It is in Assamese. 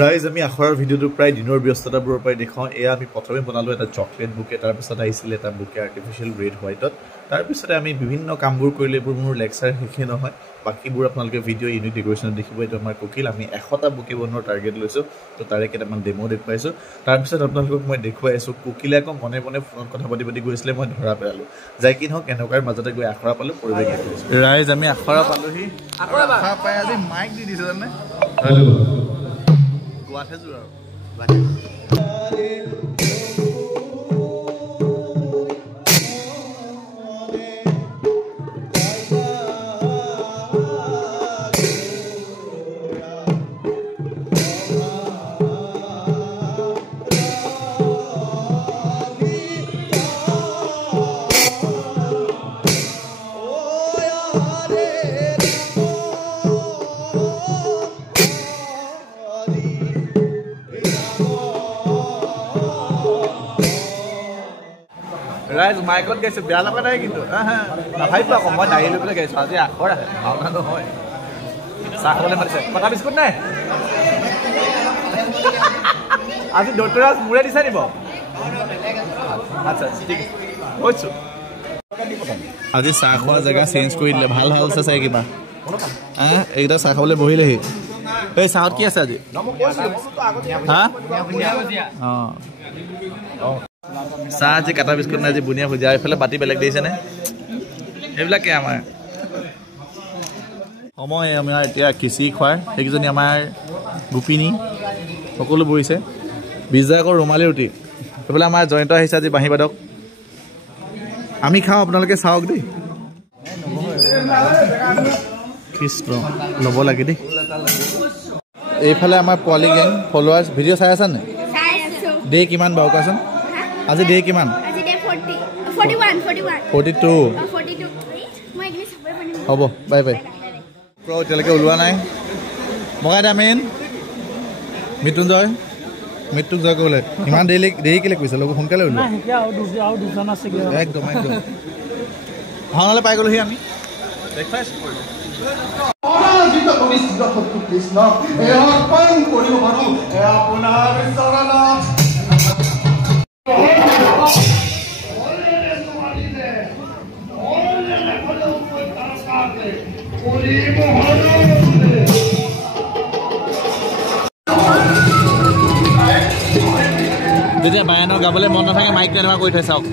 ৰাইজ আমি আখৰাৰ ভিডিঅ'টো প্ৰায় দিনৰ ব্যস্ততাবোৰৰ পৰাই দেখাওঁ এয়া আমি প্ৰথমে বনালোঁ এটা চকলেট বুকে তাৰপিছত আহিছিলে এটা বুকে আৰ্টিফিচিয়েল ৰেড হোৱাইটত তাৰপিছতে আমি বিভিন্ন কামবোৰ কৰিলে এইবোৰ মোৰ লেকচাৰ শেষে নহয় বাকীবোৰ আপোনালোকে ভিডিঅ' ইউনিট ডেকৰেশ্যনত দেখিব এইটো আমাৰ কোকিল আমি 100টা বুকে বনোৱাৰ টাৰ্গেট লৈছোঁ তো তাৰে কেইটামান ডেমো দেখুৱাইছোঁ তাৰপিছত আপোনালোকক মই দেখুৱাই আছোঁ কোকিলে আকৌ মনে মনে ফোনত কথা পাতি পাতি গৈছিলে মই ধৰা পেলালোঁ যাই কি নহওক এনেকুৱাৰ মাজতে গৈ আখৰা পালোঁ পৰিৱেশ দেখুৱাইছোঁ ৰাইজ আমি আখৰা পালোহি আখৰা পাই আজি মাইক দি দিছে জানে গোৱাতহে যোৰ আৰু ৰাইজ মাইকত গাইছে বেয়া লগা নাই কিন্তু নাভাবিব আকৌ মই দাড়ি লৈ পেলাই গাইছোঁ আজি আখৰ আহে ভাওনা নহয় চাহ খাবলৈ মাতিছে কটা বিস্কুট নাই আজি ডক্টৰাজ মোৰে দিছে নিব আচ্ছা ঠিক কৈছোঁ আজি চাহ খোৱা জেগা চেঞ্জ কৰি দিলে ভাল হৈছে চাই কিবা এইকেইটা চাহ খাবলৈ বহিলেহি এই চাহত কি আছে আজি হা অঁ চাহ আজি কাটা বিস্কুট নাই আজি বুনিয়া ভুজিয়া এইফালে বাতি বেলেগ দিছেনে এইবিলাকে আমাৰ সময় আমাৰ এতিয়া খিচিৰি খোৱাৰ সেইকেইজনী আমাৰ গোপিনী সকলো বহিছে বিজয় আকৌ ৰুমালী ৰুটি এইফালে আমাৰ জয়ন্ত আহিছে আজি বাঁহী বাদক আমি খাওঁ আপোনালোকে চাওক দেই কৃষ্ণ ল'ব লাগে দেই এইফালে আমাৰ পোৱালি গেং ফলোৱাৰ্ছ ভিডিঅ' চাই আছা নাই ডে কিমান বাৰু কোৱাচোন আজি ডে কিমান 42 হ'ব বাই বাই এতিয়ালৈকে ওলোৱা নাই মগাই দামেন মৃত্যুঞ্জয় কৰিবলৈ ইমান দেৰি কেলে কৈছে লগ সোনকালে ওলোৱা একদম একদম ভাওনালৈ পাই গ'লোহি আমি যেতিয়া বায়ানৰ গাবলৈ মন নাথাকে মাইকটো এনেকুৱা কৰি থৈ চাওক